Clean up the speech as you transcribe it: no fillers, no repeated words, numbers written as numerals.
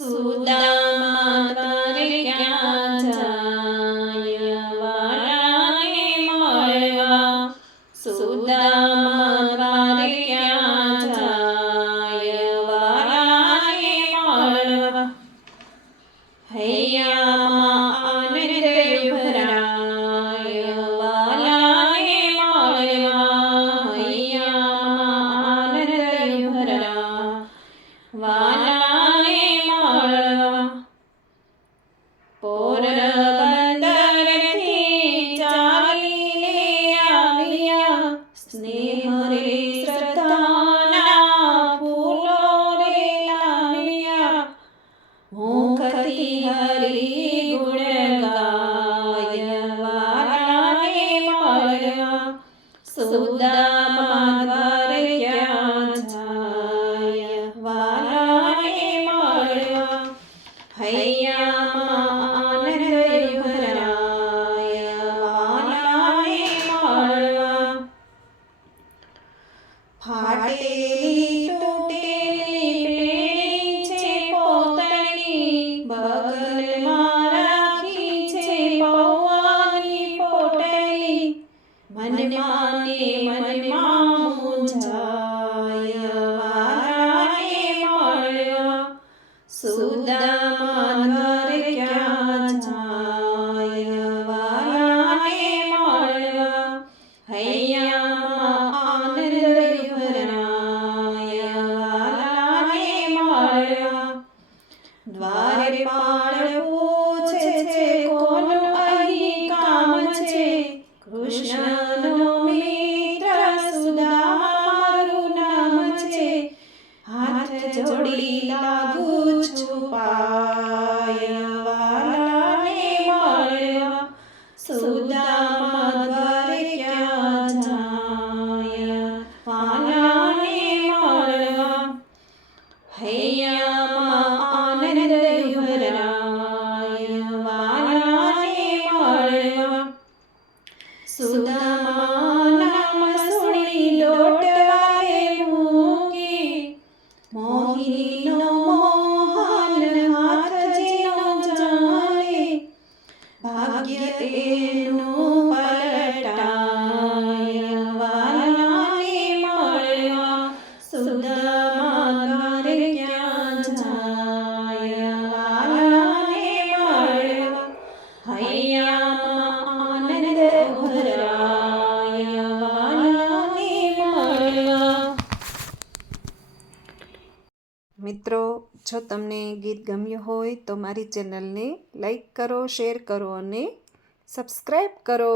સુદામા દ્વારે ક્યાં જાય વાલાને મળવા. સુદામા દ્વારે ક્યાં જાય વાલાને મળવા. હૈયામાં આનંદ ભરાય વાલાને મળવા. હૈયામાં આનંદ ભરાય વાલાને મળવા. પોરબંદરથી ચાલીને આવ્યા સ્નેહ રે શ્રદ્ધાના ફૂલો રે લાવ્યા. મુખથી હરી ગુણ ગાય વાલાને મળવા. સુદામા દ્વારે ક્યાં જાય વાલાને મળવા. હૈયામાં આનંદ ભરાય વાલાને મળવા. ફાટેલી તૂટેલી પેરી છે પોતળી બગલમાં રાખી છે પૌવાની પોટલી. મનમાં મૂંઝાય વાલાને મળવા. સુદામા દ્વારે ક્યાં જાય વાલાને મળવા. હૈયામાં આનંદ ભરાય વાલાને મળવા. દ્વારપાળ પૂછે છે કોનું અહીં કામ છે. કૃષ્ણનો મિત્ર સુદામા મારું નામ છે. હાથ જોડી લાગુ છું પાય વાલાને મળવા. સુદામા દ્વારે ક્યાં જાય વાલાને મળવા. હૈયામાં આનંદ ભરાય વાલાને મળવા. સુદામા નામ સુણી લોટવાલે મૂકી. મોહિનીનો મોહન હાથ જેનો જાણે. ભાગ્ય એનું પલટાય વાલાને મળવા. સુદામા દ્વારે ક્યાં જાય વાલાને મળવા. હૈયામાં આનંદ ભરાય વાલાને મળવા. મિત્રો, જો તમને ગીત ગમ્યું હોય તો મારી ચેનલને લાઈક કરો, શેર કરો અને સબસ્ક્રાઈબ કરો.